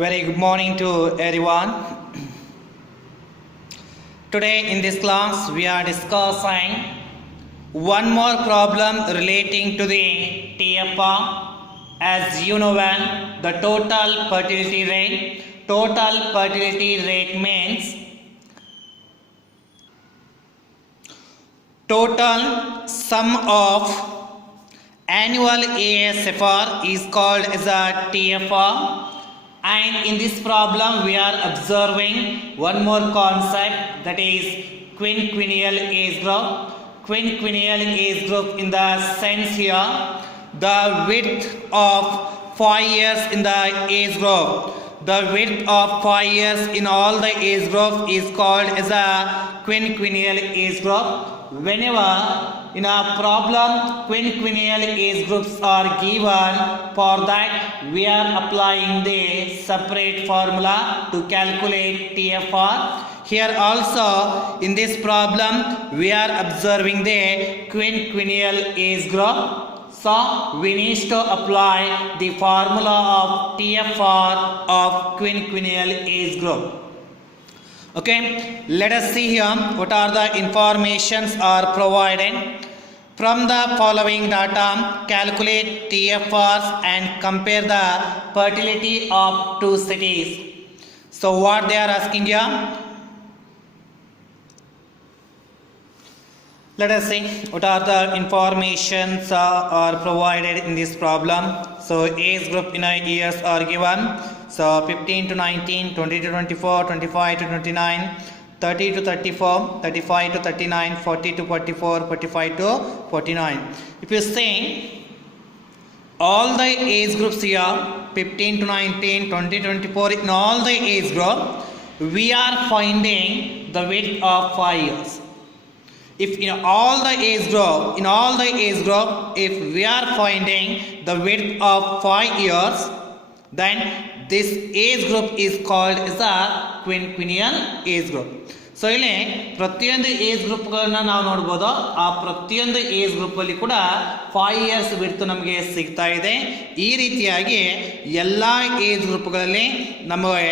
Very good morning to everyone. Today in this class we are discussing one more problem relating to the TFR. As you know, when the total fertility rate means total sum of annual ASFR is called as a TFR. And in this problem we are observing one more concept, that is quinquennial age group. Quinquennial age group in the sense here, the width of 5 years in the age group. The width of 5 years in all the age group is called as a quinquennial age group. Whenever in a problem quinquennial age groups are given, for that we are applying the separate formula to calculate TFR. Here also in this problem we are observing the quinquennial age group. So we need to apply the formula of TFR of quinquennial age group. Okay, let us see here what are the informations are provided. From the following data, calculate TFRs and compare the fertility of two cities. So what they are asking here? Let us see what are the informations are provided in this problem. So age group in years are given. So 15 to 19, 20 to 24, 25 to 29, 30 to 34, 35 to 39, 40 to 44, 45 to 49. If you say all the age groups here, 15 to 19, 20 to 24, in all the age group, we are finding the width of 5 years. If in all the age group, if we are finding the width of 5 years, then this age group is called as a quinquennial age group. So ಇಲ್ಲಿ ಪ್ರತಿಯೊಂದು age ಗ್ರೂಪ್ಗಳನ್ನ ನಾವು ನೋಡ್ಬೋದು. ಆ ಪ್ರತಿಯೊಂದು age group ಅಲ್ಲಿ ಕೂಡ 5 years width ನಮಗೆ ಸಿಗ್ತಾ ಇದೆ. ಈ ರೀತಿಯಾಗಿ ಎಲ್ಲ ಏಜ್ ಗ್ರೂಪ್ಗಳಲ್ಲಿ ನಮಗೆ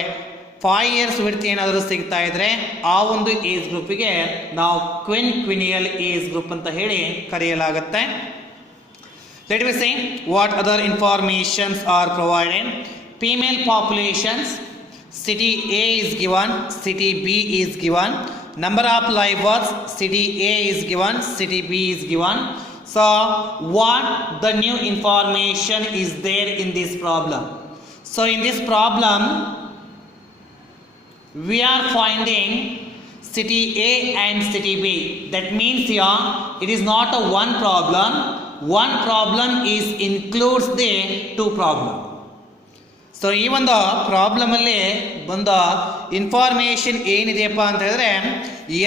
5 ಇಯರ್ಸ್ ವಿಡ್ತ್ ಏನಾದರೂ ಸಿಗ್ತಾ ಇದ್ರೆ ಆ ಒಂದು ಏಜ್ ಗ್ರೂಪಿಗೆ ನಾವು ಕ್ವಿನ್ಕ್ವಿನಿಯಲ್ ಏಜ್ ಗ್ರೂಪ್ ಅಂತ ಹೇಳಿ ಕರೆಯಲಾಗುತ್ತೆ. Let me see what other informations are provided. Female populations, city A is given, city B is given. Number of live births, city A is given, city B is given. So what the new information is there in this problem? So in this problem we are finding city A and city B. That means here it is not a one problem. One problem is includes the two problem. So ಈ ಒಂದು ಪ್ರಾಬ್ಲಮಲ್ಲಿ ಒಂದು information ಏನಿದೆಯಪ್ಪ ಅಂತ ಹೇಳಿದ್ರೆ,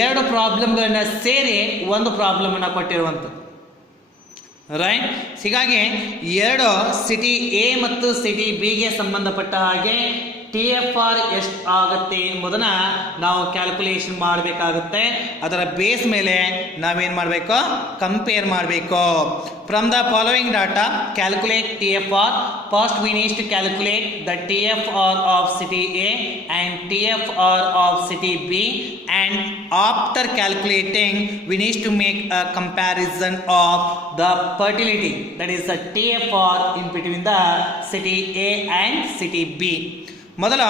ಎರಡು ಪ್ರಾಬ್ಲಮ್ಗಳನ್ನ ಸೇರಿ ಒಂದು ಪ್ರಾಬ್ಲಮನ್ನು ಕೊಟ್ಟಿರುವಂಥದ್ದು, right. ಹೀಗಾಗಿ ಎರಡು ಸಿಟಿ ಎ ಮತ್ತು ಸಿಟಿ ಬಿಗೆ ಸಂಬಂಧಪಟ್ಟ ಹಾಗೆ TFR ಎಷ್ಟು ಆಗುತ್ತೆ ಎಂಬುದನ್ನು ನಾವು ಕ್ಯಾಲ್ಕುಲೇಷನ್ ಮಾಡಬೇಕಾಗುತ್ತೆ. ಅದರ ಬೇಸ್ ಮೇಲೆ ನಾವೇನು ಮಾಡಬೇಕು, ಕಂಪೇರ್ ಮಾಡಬೇಕು. From the following data calculate TFR. First we need to calculate the TFR of city A and TFR of city B, and after calculating we need to make a comparison of the fertility, that is the TFR in between the city A and city B. ಮೊದಲ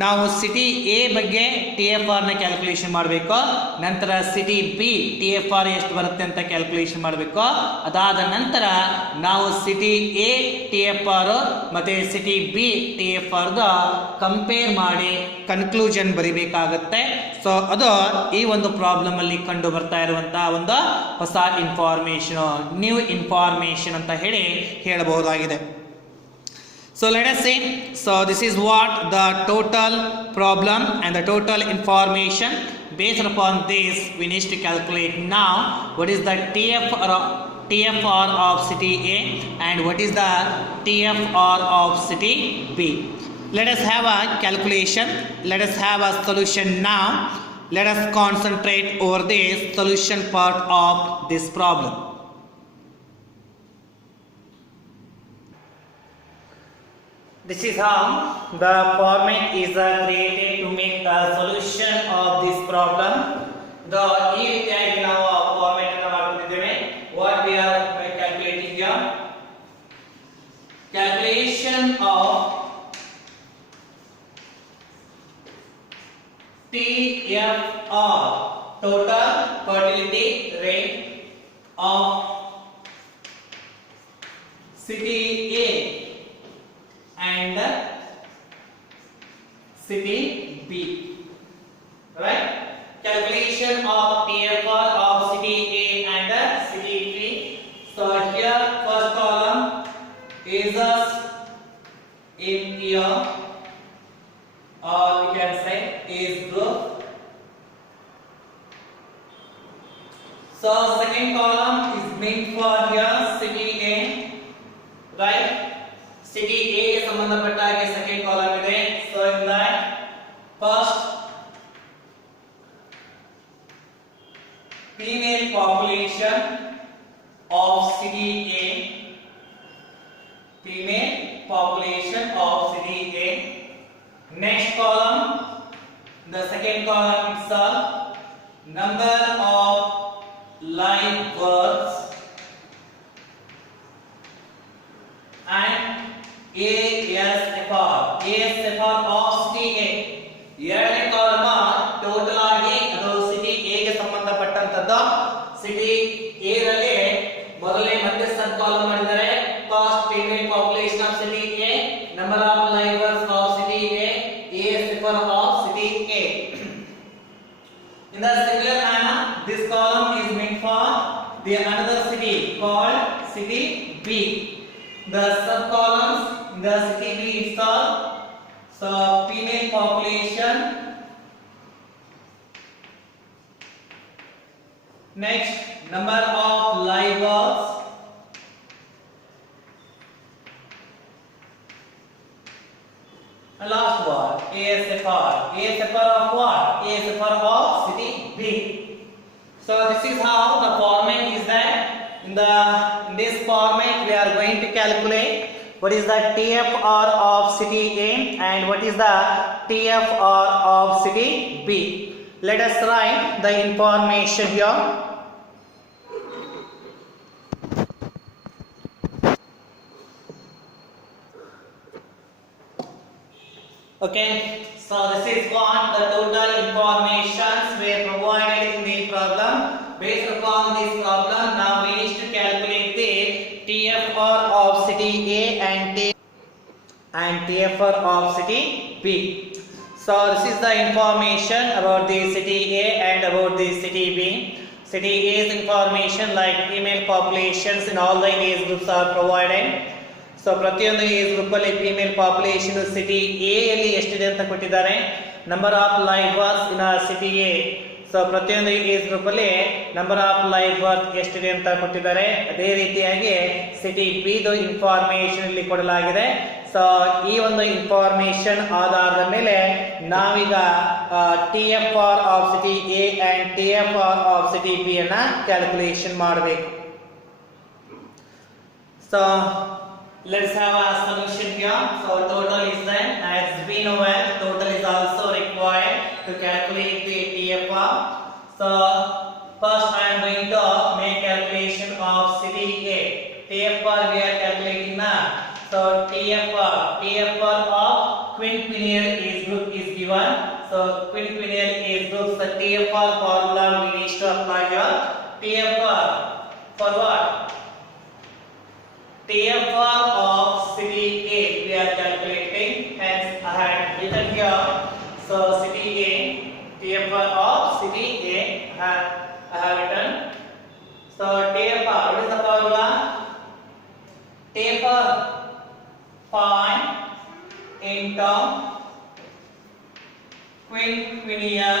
ನಾವು city A ಬಗ್ಗೆ TFR ನ calculation ಮಾಡಬೇಕು. ನಂತರ city B TFR ಎಷ್ಟು ಬರುತ್ತೆ ಅಂತ calculation ಮಾಡಬೇಕು. ಅದಾದ ನಂತರ ನಾವು ಸಿಟಿ ಎ TFR ಮತ್ತೆ ಸಿಟಿ ಬಿ TFR ಕಂಪೇರ್ ಮಾಡಿ ಕನ್ಕ್ಲೂಷನ್ ಬರಿಬೇಕಾಗತ್ತೆ. ಸೊ ಅದು ಈ ಒಂದು ಪ್ರಾಬ್ಲಮ್ ಅಲ್ಲಿ ಕಂಡು ಬರ್ತಾ ಇರುವಂತಹ ಒಂದು ಹೊಸ ಇನ್ಫಾರ್ಮೇಶನ್, ನ್ಯೂ ಇನ್ಫಾರ್ಮೇಶನ್ ಅಂತ ಹೇಳಬಹುದಾಗಿದೆ. So let us see. So this is what the total problem and the total information. Based upon this, we need to calculate now what is the TFR of city A and what is the TFR of city B. Let us have a calculation. Let us have a solution now. Let us concentrate over the solution part of this problem. This is how the format is created to make a solution of this problem. The ಈ ರೀತಿಯಾಗಿ ನಾವು format ಅನ್ನು ಮಾಡಿಕೊಂಡಿದ್ದೇವೆ. What we are calculating here, calculation of TFR, total fertility rate of city A and city B, right? Calculation of TFR of city A and city B. So here first column is in year, or we can say is group. So second column is meant for here city A, right? City A ಗೆ ಸಂಬಂಧಪಟ್ಟ ಹಾಗೆ second column ಇದೆ. So in that first female population of city A, female population of city A. Next column, the second column itself, number of live births and ASFR of city A. ಎರಡನೇ column total ಆಗಿ ಅದು city A ಗೆ ಸಂಬಂಧಪಟ್ಟಂತದ್ದು. City A ರಲ್ಲಿ ಮೊದಲೇ ಮತ್ತೆ ಸಬ್ column ಮಾಡಿದ್ದಾರೆ. First female population of city A, number of live berths of city A, ASFR of city A. In the similar manner, this column is meant for the another city called city B. The sub columns in the city B itself, so female population, next number of live births, and last one ASFR of what? ASFR of city B. So this is how the format is there. In this format we are going to calculate what is the TFR of city A and what is the TFR of city B. Let us write the information here. Okay, so this is what the total informations were provided in the problem. Based upon this problem, now we need to calculate the TFR of city A and TFR of city B. So this is the information about the city A and about the city B. City A's information like female populations in all the age groups are provided. So ಪ್ರತಿಯೊಂದು age group ಅಲ್ಲಿ female population city A ಯಲ್ಲಿ ಎಷ್ಟಿದೆ ಅಂತ ಕೊಟ್ಟಿದ್ದಾರೆ. Number of live berths in city A, so ಪ್ರತಿಯೊಂದು age group ಅಲ್ಲಿ number of live ಬರ್ತ್ ಎಷ್ಟಿದೆ ಅಂತ ಕೊಟ್ಟಿದ್ದಾರೆ. ಅದೇ ರೀತಿಯಾಗಿ ಸಿಟಿ ಬಿ ದು ಇನ್ಫಾರ್ಮೇಶನ್ ಇಲ್ಲಿ ಕೊಡಲಾಗಿದೆ. ಸೊ ಈ ಒಂದು ಇನ್ಫಾರ್ಮೇಶನ್ ಆಧಾರದ ಮೇಲೆ ನಾವೀಗ TFR of city A and TFR of city B ಅನ್ನ ಕ್ಯಾಲ್ಕುಲೇಷನ್ ಮಾಡಬೇಕು. So let's have a solution here. So total is then, as we know well, total is also required to calculate the TFR. So first I am going to make calculation of city A. TFR we are calculating now. So TFR of quinquennial age group is given. So quinquennial age group, the TFR formula we need to apply here. TFR for what? TFR of city A we are calculating, hence I had written here. So city A, TFR of city A I have written. So TFR, what is the formula? TFR point into quinquennial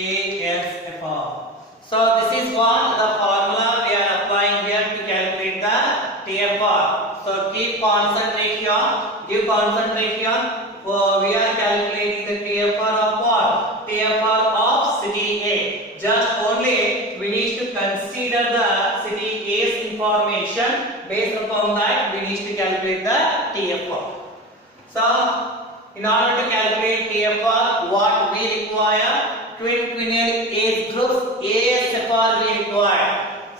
ASFR. So this is what the formula we are applying here to calculate the TFR. So keep concentrate here, give concentrate here. We are calculating the TFR of what? TFR of city A. Just only we need to consider the city A information. Based upon that, we need to calculate the TFR. So, in order to calculate TFR, what we require? Quinquennial age groups, ASFR we require.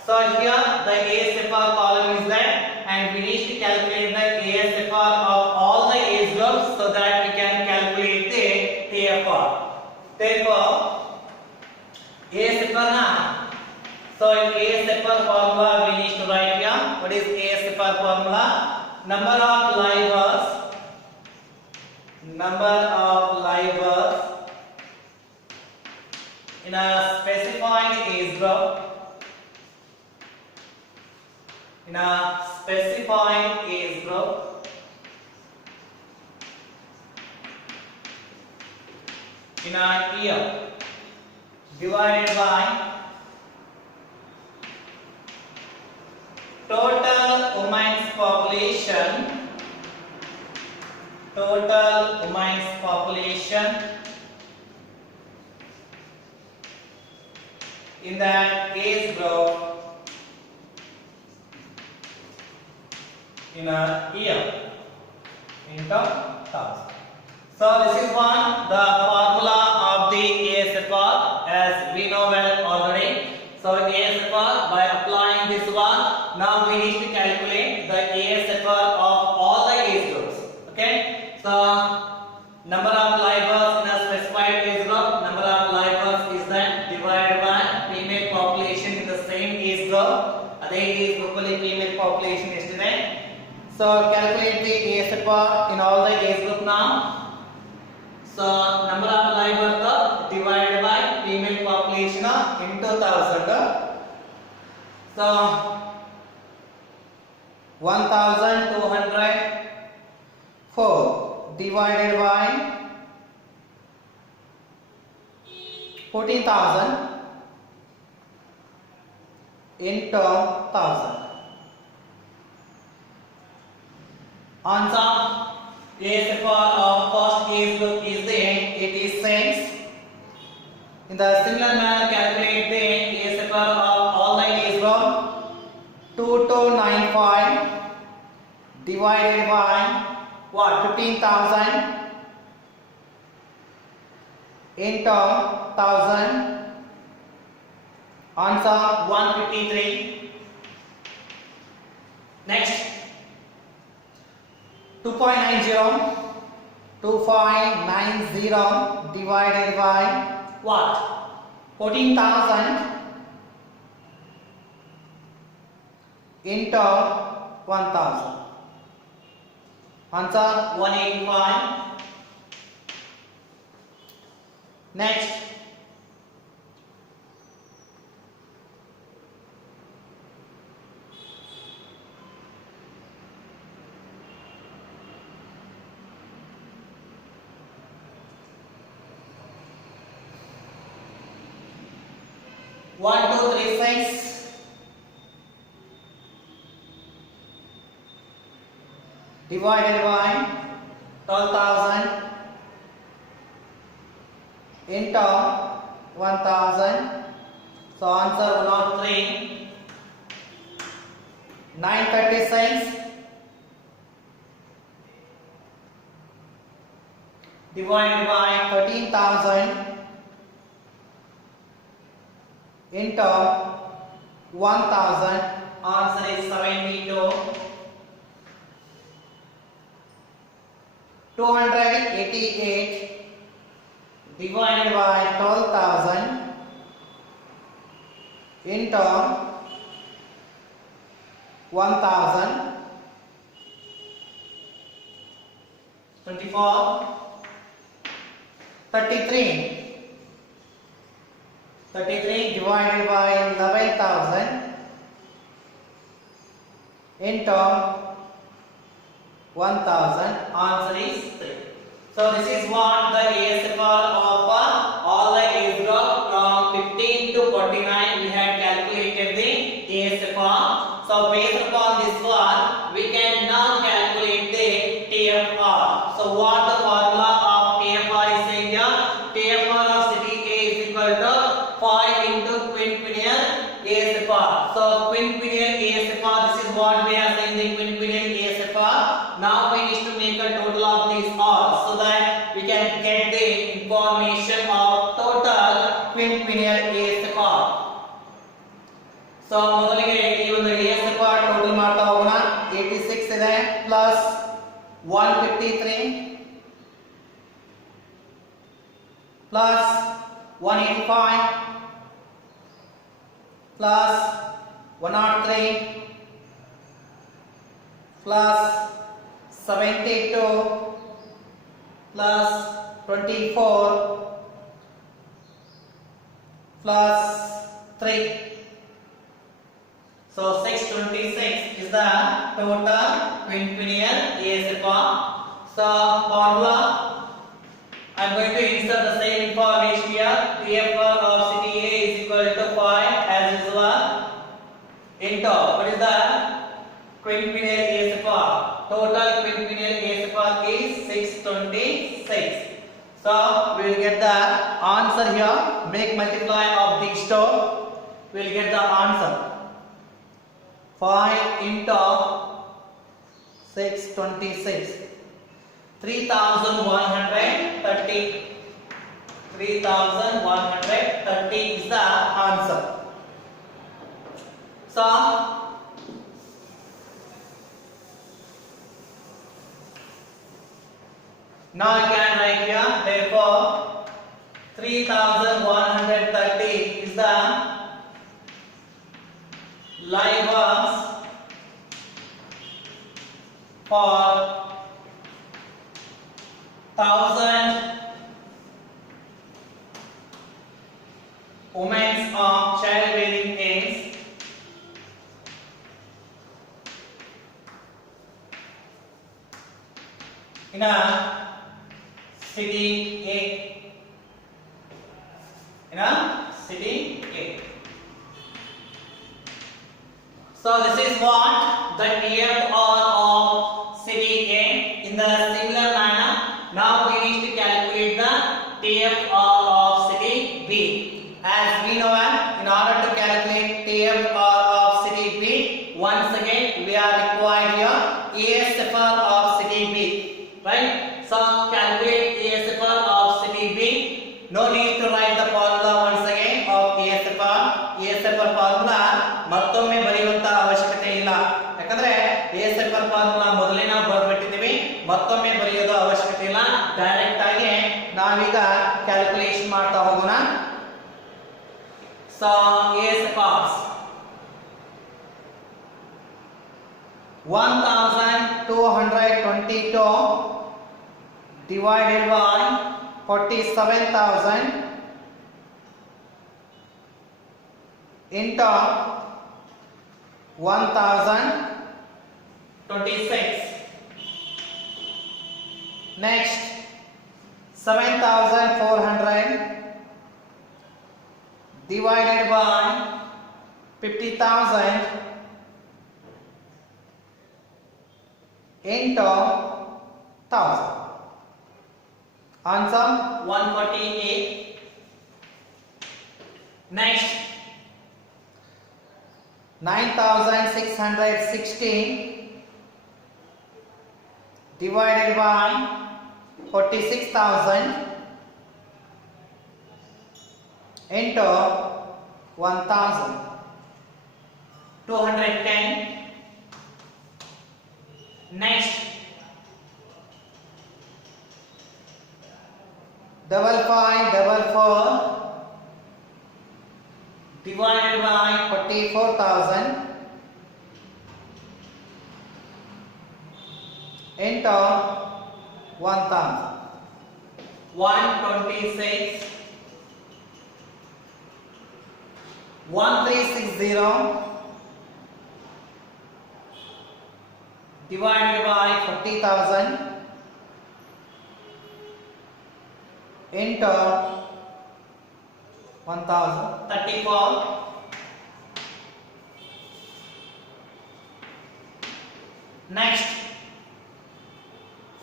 So here the ASFR column is there, and we need to calculate the ASFR of all the age groups so that we can calculate the TFR. Therefore, ASFR now. So in ASFR formula we need to write here. What is ASFR formula? Number of live births in a specified age group. In a specified age group in a year divided by total women's population in that age group in a year into 1000. So this is one, the formula of the ASFR, as we know well already. So ASFR, by applying this one, now we need to calculate the ASFR of all the age groups. Okay, so number of live births in a specified age group, number of live births is then divided by female population in the same age group. They is equally female population yesterday. So calculate the ASFR in all the age group now. So number of live birth divided by female population into 1000. So 1204 divided by 14,000 into 1000. Answer ASFR of first age group is there, 86. In the similar manner, calculate the ASFR of all the age group. 2295 divided by what? 15,000 into 1000. Answer 153. Next. 2590 divided by what? 14,000 into 1000. Answer 185. Next. One, two, three, 6 divided by 12,000 into 1,000. So answer 103. 936 divided by 13,000 into 1,000. Answer is 72. 288 divided by 12,000 into 1,000. 24. 33 divided by 11,000 into 1,000. Answer is 3. So this is what the ASFR of all the age group from 15 to 49 we have calculated the ASFR. So based upon this one, we can now calculate the TFR. So what the formula of TFR is saying here? TFR of city A is equal to 5 into quinquennial ASFR. So quinquennial ASFR what we are saying, the quinquennial ASFR. Now we need to make a total of these all so that we can get the information of total quinquennial ASFR. So ಮೊದಲಿಗೆ ಈ ಒಂದು ASFR total ಮಾಡ್ತಾ ಹೋಗೋಣ. 86 ಇದೆ plus 153 plus 185 plus 103 plus 72 plus 24 plus 3. So 626 is the total quinquennial ASFR. So formula, I am going to insert the same information here. TFR of city A is equal to 5 as usual into what is the quinquennial ASFR? Total quinquennial ASFR is 626. So we will get the answer here. Make multiply of these two. We will get the answer. 5 into 626. 3130. 3130 is the answer. So now I can write here, therefore 3130 is the live works for 1000 women of childbearing age in a city A. In a city A. So this is what the TFR of city A. In the similar manner, now we need to calculate the TFR of city B. As we know, in order to calculate TFR of city B, once again we are required here ASFR of city B, right? So calculate ASFR of city B. No need to write the formula once again of ASFR. ASFR formula ಮತ್ತೊಮ್ಮೆ ಬರೆಯುವಂತ ಅವಶ್ಯಕತೆ ಇಲ್ಲ. ಯಾಕಂದ್ರೆ ASFR formula ಮೊದಲೇ ನಾವು ಬರೆದ್ಬಿಟ್ಟಿದ್ದೀವಿ, ಮತ್ತೊಮ್ಮೆ ಬರೆಯೋದು ಅವಶ್ಯಕತೆ ಇಲ್ಲ. ಡೈರೆಕ್ಟ್ ಆಗಿ ನಾವೀಗ ಕ್ಯಾಲ್ಕುಲೇಷನ್ ಮಾಡ್ತಾ ಹೋಗೋಣ. So ASFR 1222 divided by 47,000 into 1026. Next 7,400 divided by 50,000 into 1000. Answer 148. Next 9,616 divided by 46,000 into 1,000. 210. Next 5544 divided by 44,000 into 1,000. 126. 1360 divided by 40,000 into 1,000. 34. Next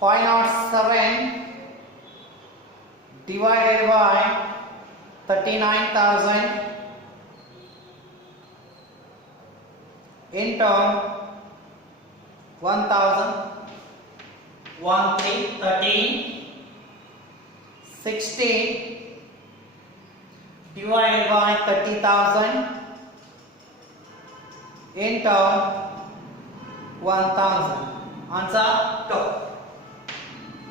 507 divided by 39,000 into 1000, 13, 16 divided by 30,000 into 1000. Answer 2.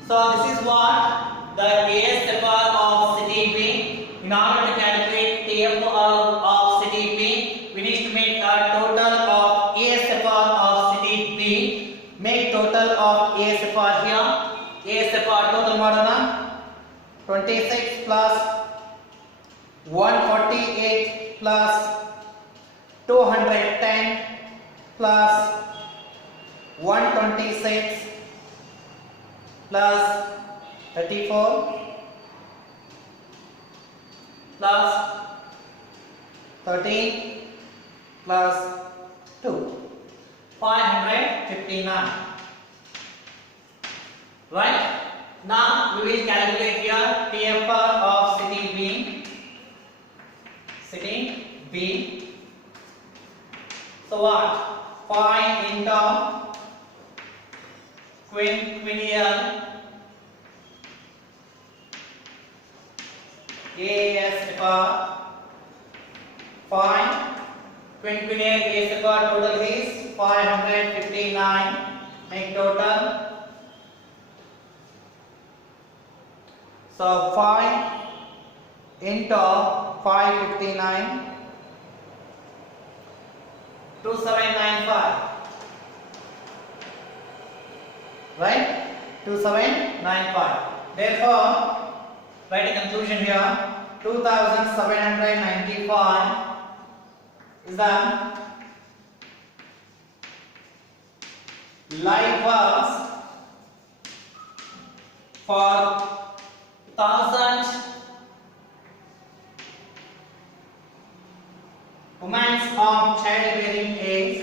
So this is what the ASFR of city B. In order to calculate TFR of city B, we need to make a total of ASFR of city B. Make total of ASFR here. ASFR total madana 26 plus 148 plus 210 plus 126 plus 34 plus 13 plus 2, 559. Right? Now we will calculate here TFR of city B. City B. So what? 5 into quinquennial ASFR. 5 quinquennial ASFR total is 559. Make total. So 5 into 559, 2795. Right? 2795. Therefore, write a conclusion here. 2795 is the live works for 1000 women of childbearing age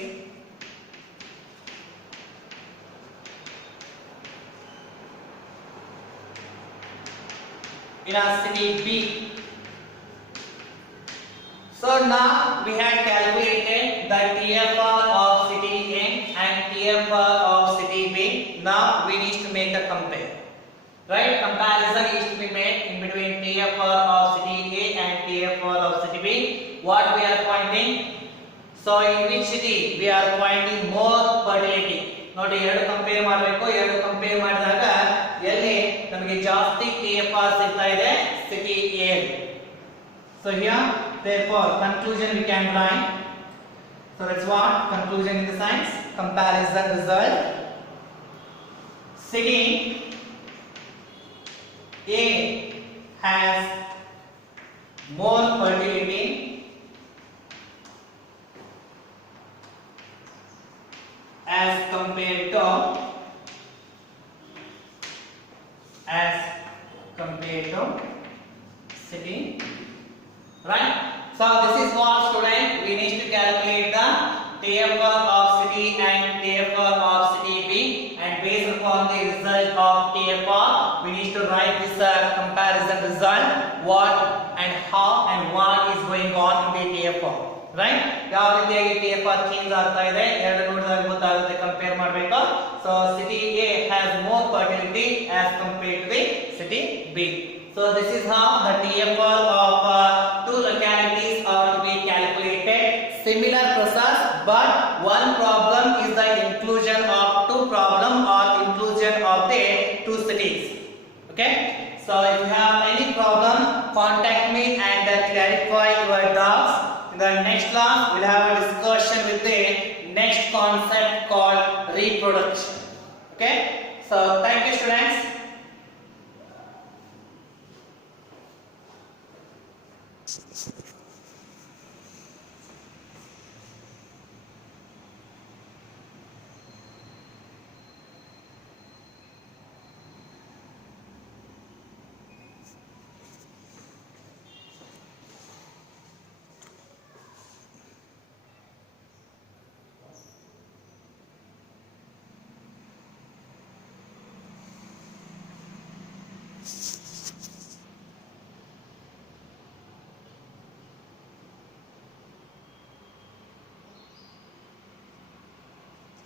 in a city B. So now we have calculated the TFR of city A and TFR of city B. Now we need to make a compare. Right? Comparison is to be made in between TFR of city A and TFR of city B. What we are finding? So in which city we are finding more fertility? ನೋಡಿ ಎರಡು compare ಮಾಡಬೇಕು. ಎರಡು compare ಮಾಡಿದಾಗ ಎಲ್ಲಿ ನಮಗೆ ಜಾಸ್ತಿ TFR ಸಿಗ್ತಾ ಇದೆ? City A. So here therefore conclusion we can write. So that's what conclusion in the science comparison result. City A has more fertility as compared to city, right? So this is what student we need to calculate the TFR of city and TFR of city B, and based upon the result of TFR we need to write this comparison result, what and how and what is going on in the TFR, right? ಯಾವ ರೀತಿಯಾಗಿ TFR change ಆಗ್ತಾ ಇದೆ ಎರಡು ನೋಡಿದಾಗ ಗೊತ್ತಾಗುತ್ತೆ, compare ಮಾಡಬೇಕು. So city A has more fertility as compared to the city B. So this is how the TFR of two localities are to be calculated. Similar process, but one problem is the inclusion of two problem or inclusion of the two cities. Okay? So if you have any problem, contact me and clarify your doubts. In the next class, we'll have a discussion with the next concept called reproduction. Okay? So thank you students.